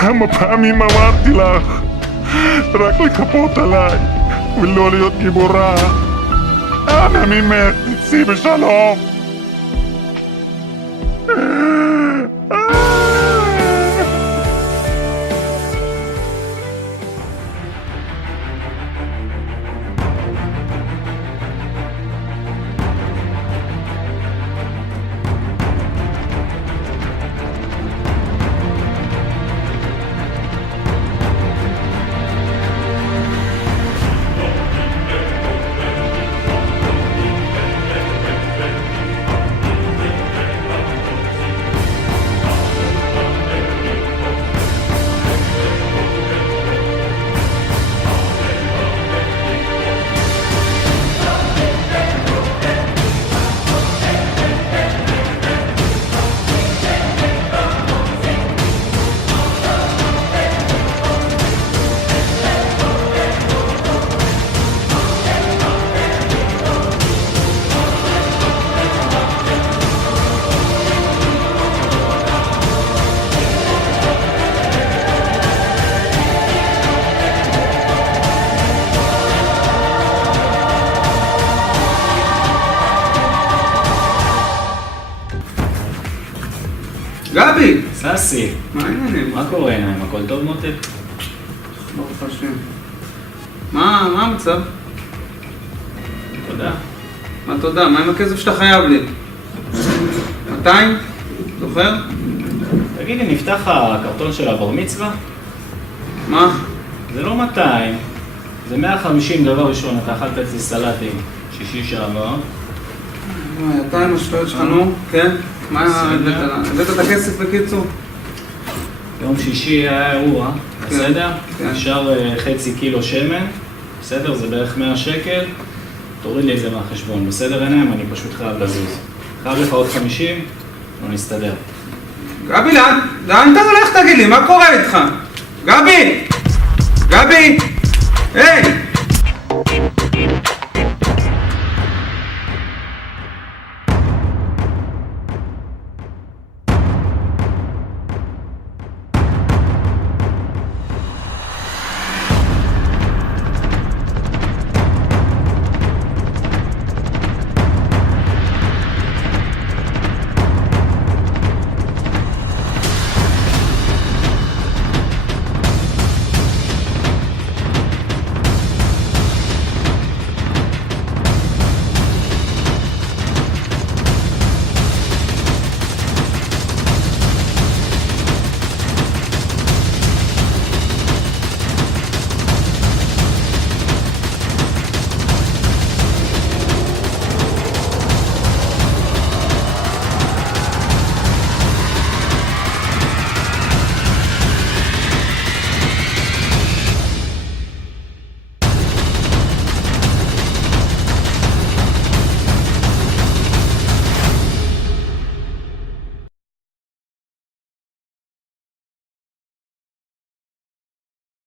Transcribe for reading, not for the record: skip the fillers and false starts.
כמה פעמים אמרתי לך רק לחפות עליי ולא להיות גיבורה. אנא ממך, תצאי בשלום. גבי! ססי, מה העניינים? מה קורה עיניים? הכל טוב מוטי? ברוך השם. מה המצב? תודה. מה תודה? מה עם הכסף שאתה חייב לי? 200? זוכר? תגידי, נפתח הקרטון של הבר מצווה? מה? זה לא 200, זה 150 דבר ראשון, אתה אכלת אצלי סלטים שישי שעבר. אתה עם השפעות שלך, נו? כן? מה הבאת את הכסף בקיצור? יום שישי היה אירוע, בסדר? כן. נשאר חצי קילו שמן, בסדר? זה בערך 100 שקל. תוריד לי את זה מהחשבון, בסדר עיניים? אני פשוט חייב לזוז. חייב לך עוד 50, לא נסתדר. גבי, לאן אתה הולך תגיד לי? מה קורה איתך? גבי! גבי! היי!